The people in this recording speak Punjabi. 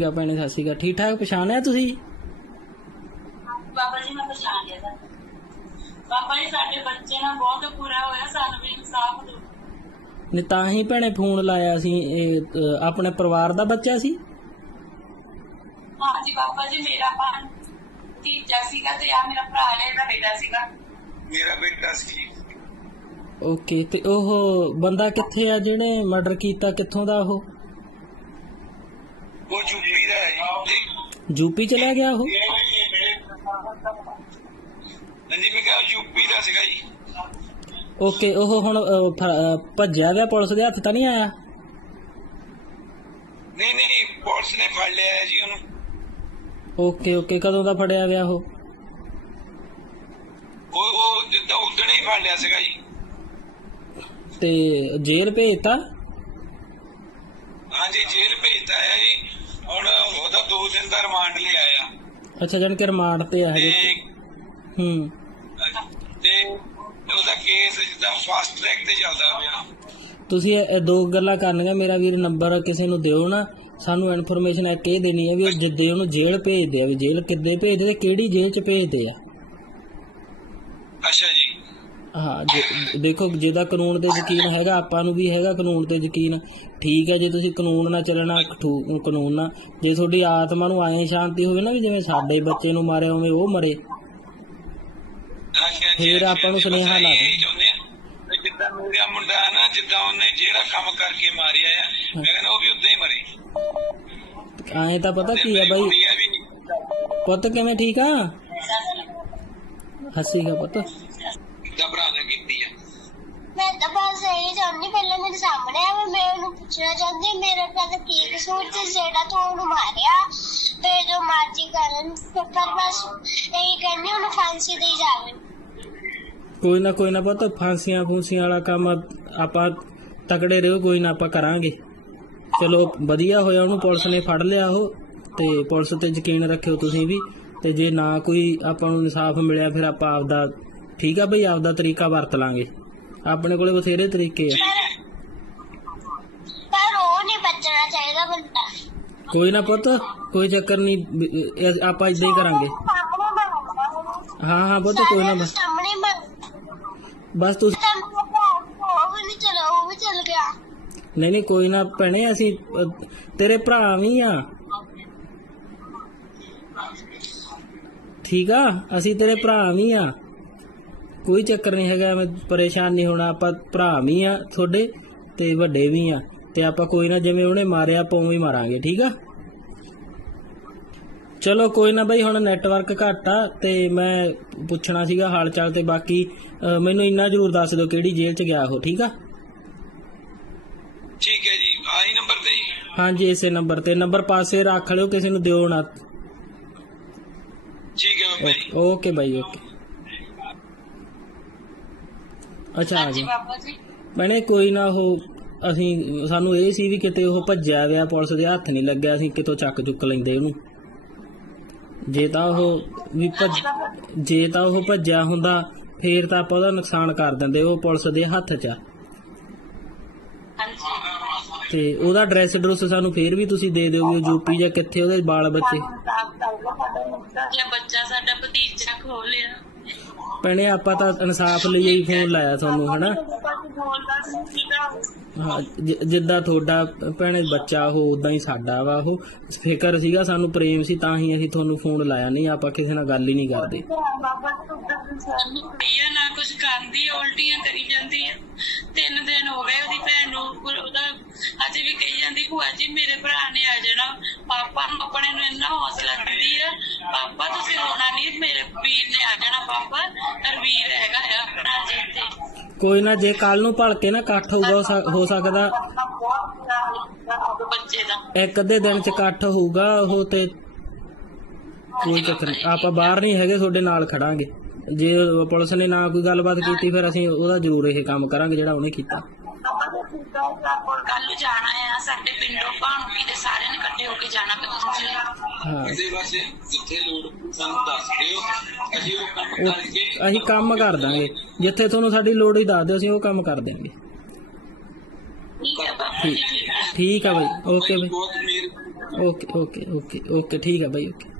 ਕਿਆ ਭੈਣੇ ਸਤਿ ਸ਼੍ਰੀ ਅਕਾਲ। ਠੀਕ ਠਾਕ ਪਛਾਣਿਆ ਤੁਸੀਂ? ਬਾਬਾ ਜੀ ਮੈਂ ਪਛਾਣ ਲਿਆ ਸਰ। ਬਾਬਾ ਜੀ ਸਾਡੇ ਬੱਚੇ ਨਾਲ ਬਹੁਤ ਬੁਰਾ ਹੋਇਆ ਸਾਨੂੰ ਵੀ ਇਨਸਾਫ ਦਿਓ। ਨੇ ਤਾਂ ਹੀ ਭੈਣੇ ਫੋਨ ਲਾਇਆ ਸੀ ਇਹ ਅ, ਆਪਣੇ ਪਰਿਵਾਰ ਦਾ ਬੱਚਾ ਸੀ? ਹਾਂ ਜੀ ਬਾਬਾ ਜੀ ਮੇਰਾ ਭਾਣ ਤੀਜਾ ਸੀਗਾ ਤੇ ਆ ਮੇਰਾ ਭਰਾ ਹੈ ਇਹਦਾ ਬੇਟਾ ਸੀਗਾ। ਮੇਰਾ ਬੇਟਾ ਸੀ ਓਕੇ ਤੇ ਉਹ ਬੰਦਾ ਕਿੱਥੇ ਆ? ਜਿਹਨੇ ਮਰਡਰ ਕੀਤਾ ਕਿੱਥੋਂ ਦਾ ਉਹ? ਉਹ ਯੂਪੀ ਦਾ ਹੈ ਜੀ। ਯੂਪੀ ਚਲਾ ਗਿਆ ਉਹ? ਹਾਂਜੀ ਮੈਂ ਕਿਹਾ ਯੂਪੀ ਦਾ ਸੀਗਾ ਜੀ। ਓਕੇ ਉਹ ਹੁਣ ਫ- ਭੱਜਿਆ ਗਿਆ ਪੁਲਿਸ ਦੇ ਹੱਥ ਤਾਂ ਨਹੀਂ ਆਇਆ? ਨਹੀਂ ਨਹੀਂ ਪੁਲਿਸ ਨੇ ਫੜ ਲਿਆ ਹੈ ਜੀ ਉਹਨੂੰ। ਓਕੇ ਓਕੇ ਕਦੋਂ ਦਾ ਫੜਿਆ ਗਿਆ ਉਹ? ਉਹ ਉਹ ਜਿੱਦਾਂ ਉਦਣ ਹੀ ਫੜ ਲਿਆ ਸੀਗਾ ਜੀ। ਤੇ ਜੇਲ੍ਹ ਭੇਜਤਾ? ਹਾਂਜੀ ਜੇਲ੍ਹ ਭੇਜਤਾ ਹੈ ਜੀ। ਹੁਣ ਉਹਦਾ 2 ਦਿਨ ਦਾ ਰਿਮਾਂਡ ਲਿਆ ਆ ਅੱਛਾ ਜਣ ਕੇ ਰਿਮਾਂਡ ਤੇ ਆ ਹਜੇ ਹੂੰ। ਤੇ ਉਹਦਾ ਕੇਸ ਜਿੱਦਾਂ ਫਾਸਟ ਟਰੈਕ ਤੇ ਚੱਲਦਾ ਪਿਆ। ਤੁਸੀਂ ਇਹ ਇਹ ਦੋ ਗੱਲਾਂ ਕਰਨੀਆਂ ਮੇਰਾ ਵੀਰ ਨੰਬਰ ਕਿਸੇ ਨੂੰ ਦਿਓ ਨਾ। ਸਾਨੂੰ ਇਨਫੋਰਮੇਸ਼ਨ ਇੱਕ ਇਹ ਦੇਣੀ ਹੈ ਵੀ ਉਹ ਜਿੱਦੇ ਉਹਨੂੰ ਜੇਲ੍ਹ ਭੇਜਦੇ ਆ ਵੀ ਜੇਲ੍ਹ ਕਿੱਦੇ ਭੇਜਦੇ ਤੇ ਕਿਹੜੀ ਜੇਲ੍ਹ 'ਚ ਭੇਜਦੇ ਆ। ਅੱਛਾ ਜੀ। ਹਾਂ ਜੇ- ਦੇਖੋ ਜਿਹਦਾ ਕਾਨੂੰਨ ਤੇ ਯਕੀਨ ਹੈਗਾ ਆਪਾਂ ਨੂੰ ਵੀ ਹੈਗਾ ਕਾਨੂੰਨ ਤੇ ਯਕੀਨ। ਠੀਕ ਹੈ ਜੇ ਤੁਸੀਂ ਕਾਨੂੰਨ ਨਾਲ ਚੱਲਣਾ ਠੂ- ਕਾਨੂੰਨ ਨਾਲ ਜੇ ਤੁਹਾਡੀ ਆਤਮਾ ਨੂੰ ਆਏ ਸ਼ਾਂਤੀ ਹੋਵੇ ਨਾ ਵੀ ਜਿਵੇਂ ਸਾਡੇ ਬੱਚੇ ਨੂੰ ਮਾਰਿਆ ਉਵੇਂ ਉਹ ਮਰੇ। ਫਿਰ ਆਪਾਂ ਨੂੰ ਸੁਨੇਹਾ ਲਾ ਵੀ ਜਿੱਦਾਂ ਮੇਰਾ ਮੁੰਡਾ ਹੈ ਨਾ ਜਿੱਦਾਂ ਉਹਨੇ ਜਿਹੜਾ ਕੰਮ ਕਰਕੇ ਮਾਰਿਆ ਆ ਮੈਂ ਕਹਿੰਦਾ ਉਹ ਵੀ ਉਦਾਂ ਹੀ ਮਰੇ। ਆਏ ਤਾਂ ਪਤਾ ਕੀ ਆ ਬਾਈ? ਪੁੱਤ ਕਿਵੇਂ ਠੀਕ ਆ? ਹੱਸੀਗਾ ਪੁੱਤ ਦਾ ਭਰਾ ਨੇ ਕੀਤੀ ਆ ਮੈਂ ਤਾਂ ਬਸ ਇਹ ਚਾਹੁੰਦੀ ਪਹਿਲਾਂ ਮੇਰੇ ਸਾਹਮਣੇ ਆ ਮੈਂ ਉਹਨੂੰ ਪੁੱਛਣਾ ਚਾਹੁੰਦੀ, ਮੇਰੇ ਕੋਲ ਕੀ ਕਸੂਰ ਤੇ ਜਿਹੜਾ ਤੂੰ ਉਹਨੂੰ ਮਾਰਿਆ? ਤੇ ਜੋ ਮਰਜ਼ੀ ਕਰਨ ਪਰ ਬਸ ਇਹ ਕਹਿੰਦੀ, ਉਹਨੂੰ ਫਾਂਸੀ ਦੇਈ ਜਾਵੇ। ਕੋਈ ਨਾ ਕੋਈ ਨਾ ਪੁੱਤ, ਫਾਂਸੀਆਂ ਫੂਸੀਆਂ ਵਾਲਾ ਕੰਮ ਆਪਾਂ ਤਕੜੇ ਰਹੋ, ਕੋਈ ਨਾ ਆਪਾਂ ਕਰਾਂਗੇ। ਚਲੋ, ਵਧੀਆ ਹੋਇਆ ਉਹਨੂੰ, ਪੁਲਿਸ ਨੇ ਫੜ ਲਿਆ ਉਹ, ਤੇ ਪੁਲਿਸ ਤੇ ਯਕੀਨ ਰੱਖਿਓ ਤੁਸੀਂ ਵੀ। ਤੇ ਜੇ ਨਾ ਕੋਈ ਆਪਾਂ ਨੂੰ ਇਨਸਾਫ ਮਿਲਿਆ, ਫਿਰ ਆਪਾਂ ਆਪਦਾ, ਠੀਕ ਆ ਬਈ, ਆਪਦਾ ਤਰੀਕਾ ਵਰਤ ਲਾਂਗੇ। ਆਪਣੇ ਕੋਲੇ ਬਥੇਰੇ ਤਰੀਕੇ ਆ। ਪਰ ਉਹ ਨਹੀਂ ਬਚਣਾ ਚਾਹੀਦਾ ਬੰਦਾ। ਕੋਈ ਨਾ ਪੁੱਤ ਕੋਈ ਚੱਕਰ ਨਹੀਂ ਆਪਾਂ ਇਦਾਂ ਹੀ ਕਰਾਂਗੇ। ਹਾਂ ਹਾਂ ਪੁੱਤ ਕੋਈ ਨਾ ਬਸ। ਸਾਹਮਣੇ ਬਸ ਤੁਸੀਂ ਉਹ ਵੀ ਨਹੀਂ ਚਲਾ ਉਹ ਵੀ ਚਲ ਗਿਆ। ਨਹੀਂ ਨਹੀਂ ਕੋਈ ਨਾ ਭੈਣੇ ਅਸੀਂ ਤੇਰੇ ਭਰਾ ਵੀ ਆ। ਠੀਕ ਆ ਅਸੀਂ ਤੇਰੇ ਭਰਾ ਵੀ ਆ। ਕੋਈ ਚੱਕਰ ਨਹੀਂ ਹੈਗਾ ਐਵੇਂ ਪਰੇਸ਼ਾਨ ਨਹੀਂ ਹੋਣਾ। ਆਪਾਂ ਭਰਾ ਵੀ ਆ ਤੁਹਾਡੇ ਤੇ ਵੱਡੇ ਵੀ ਆ ਤੇ ਆਪਾਂ ਕੋਈ ਨਾ ਜਿਵੇਂ ਉਹਨੇ ਮਾਰਿਆ ਆਪਾਂ ਉਵੇਂ ਮਾਰਾਂਗੇ ਠੀਕ ਆ? ਚਲੋ ਕੋਈ ਨਾ ਬਈ ਹੁਣ ਨੈਟਵਰਕ ਘੱਟ ਆ ਤੇ ਮੈਂ ਪੁੱਛਣਾ ਸੀਗਾ ਹਾਲ ਚਾਲ ਤੇ ਬਾਕੀ ਮੈਨੂੰ ਇੰਨਾ ਜ਼ਰੂਰ ਦੱਸ ਦਿਓ ਕਿਹੜੀ ਜੇਲ੍ਹ ਚ ਗਿਆ ਉਹ ਠੀਕ ਆ? ਠੀਕ ਹੈ ਜੀ ਆਹੀ ਨੰਬਰ ਤੇ ਜੀ ਹਾਂਜੀ ਇਸੇ ਨੰਬਰ ਤੇ। ਨੰਬਰ ਪਾਸੇ ਰੱਖ ਲਿਓ ਕਿਸੇ ਨੂੰ ਦਿਓ ਨਾ। ਠੀਕ ਹੈ ਜੀ ਓਕੇ ਬਾਈ ਓਕੇ। ਅੱਛਾ ਆ ਹਾਂਜੀ ਬਾਬਾ ਜੀ। ਮੈਨੇ ਕੋਈ ਨਾ ਉਹ ਅਸੀਂ ਸਾਨੂੰ ਇਹ ਸੀ ਵੀ ਕਿਤੇ ਉਹ ਭੱਜਿਆ ਗਿਆ ਪੁਲਿਸ ਦੇ ਹੱਥ ਨਹੀਂ ਲੱਗਿਆ ਅਸੀਂ ਕਿਤੋਂ ਚੱਕ ਚੁੱਕ ਲੈਂਦੇ ਉਹਨੂੰ। ਜੇ ਤਾਂ ਉਹ ਵੀ ਭੱਜ ਜੇ ਤਾਂ ਉਹ ਭੱਜਿਆ ਹੁੰਦਾ ਫੇਰ ਤਾਂ ਆਪਾਂ ਉਹਦਾ ਨੁਕਸਾਨ ਕਰ ਦਿੰਦੇ ਉਹ ਪੁਲਿਸ ਦੇ ਹੱਥ 'ਚ। ਆ ਹਾਂਜੀ। ਤੇ ਉਹਦਾ ਐਡਰੈਸ ਐਡਰੈਸ ਸਾਨੂੰ ਫੇਰ ਵੀ ਤੁਸੀਂ ਦੇ ਦਿਓ ਵੀ ਉਹ ਯੂਪੀ ਜਾਂ ਕਿੱਥੇ ਉਹਦੇ ਬਾਲ ਬੱਚੇ। ਜੇ ਬੱਚਾ ਸਾਡਾ ਭਤੀਜਾ ਖੋ ਲਿਆ। ਭੈਣੇ ਆਪਾਂ ਤਾਂ ਇਨਸਾਫ ਲਈ ਹੀ ਫੋਨ ਲਾਇਆ ਤੁਹਾਨੂੰ ਹਨਾ? ਹਾਂ ਜਿ- ਜਿੱਦਾਂ ਤੁਹਾਡਾ ਭੈਣੇ ਬੱਚਾ ਉਹ ਉਦਾਂ ਹੀ ਸਾਡਾ ਵਾ ਉਹ ਫਿਕਰ ਸੀਗਾ ਸਾਨੂੰ ਪ੍ਰੇਮ ਸੀ ਤਾਂ ਹੀ ਅਸੀਂ ਤੁਹਾਨੂੰ ਫੋਨ ਲਾਇਆ ਨਹੀਂ ਆਪਾਂ ਕਿਸੇ ਨਾਲ ਗੱਲ ਹੀ ਨਹੀਂ ਕਰਦੇ। ਬਾਬਾ ਨਾ ਕੁਝ ਖਾਂਦੀ ਆ, ਉਲਟੀਆਂ ਕਰੀ ਜਾਂਦੀ ਆ। ਤਿੰਨ ਦਿਨ ਹੋ ਗਏ ਉਹਦੀ ਭੈਣ ਨੂੰ ਉਹ- ਉਹਦਾ ਅਜੇ ਵੀ ਕਹੀ ਜਾਂਦੀ ਭੂਆ ਜੀ ਮੇਰੇ ਭਰਾ ਨੇ ਆ ਜਾਣਾ। ਪਾਪਾ ਨੂੰ ਆਪਣੇ ਨੂੰ ਇੰਨਾ ਹੌਸਲਾ ਦਿੰਦੀ ਆ ਪਾਪਾ ਤੁਸੀਂ ਰੋਣਾ ਨਹੀਂ ਮੇਰੇ ਵੀਰ ਨੇ ਪਾਪਾ ਪਰ ਵੀਰ ਹੈਗਾ ਆ ਆਪਣਾ ਜੀ ਤੇ ਕੋਈ ਨਾ ਜੇ ਕੱਲ ਨੂੰ ਭਲਕੇ ਨਾ ਇਕੱਠ ਹੋਊਗਾ ਹੋ ਸਕ- ਹੋ ਸਕਦਾ ਬੱਚੇ ਦਾ। ਇੱਕ ਅੱਧੇ ਦਿਨ ਚ ਇਕੱਠ ਹੋਊਗਾ ਉਹ ਤੇ ਕੋਈ ਚੱਕਰ ਨਹੀਂ ਆਪਾਂ ਬਾਹਰ ਨਹੀਂ ਹੈਗੇ ਤੁਹਾਡੇ ਨਾਲ ਖੜਾਂਗੇ। ਜੇ ਪੁਲਿਸ ਨੇ ਨਾ ਕੋਈ ਗੱਲਬਾਤ ਕੀਤੀ ਫਿਰ ਅਸੀਂ ਉਹਦਾ ਜ਼ਰੂਰ ਇਹ ਕੰਮ ਕਰਾਂਗੇ ਜਿਹੜਾ ਉਹਨੇ ਕੀਤਾ। ਕੱਲ ਨੂੰ ਜਾਣਾ ਆ ਸਾਡੇ ਪਿੰਡੋਂ ਭਾਣੂਕੀ ਦੇ ਸਾਰਿਆਂ ਨੇ ਇਕੱਠੇ ਹੋ ਕੇ ਜਾਣਾ ਕਿ ਤੁਸੀਂ ਹਾਂ। ਕਿਸੇ ਵਾਸਤੇ ਜਿੱਥੇ ਲੋੜ ਸਾਨੂੰ ਦੱਸ ਦਿਓ। ਅਸੀਂ ਉਹ ਅਸੀਂ ਕੰਮ ਕਰ ਦਾਂਗੇ। ਜਿੱਥੇ ਤੁਹਾਨੂੰ ਸਾਡੀ ਲੋੜ ਹੀ ਦੱਸ ਦਿਓ ਅਸੀਂ ਉਹ ਕੰਮ ਕਰ ਦੇਵਾਂਗੇ ਠੀਕ ਆ ਬਾਈ ਓਕੇ ਬਾਈ ਓਕੇ ਓਕੇ ਓਕੇ। ਓਕੇ ਠੀਕ ਆ ਬਾਈ ਓਕੇ।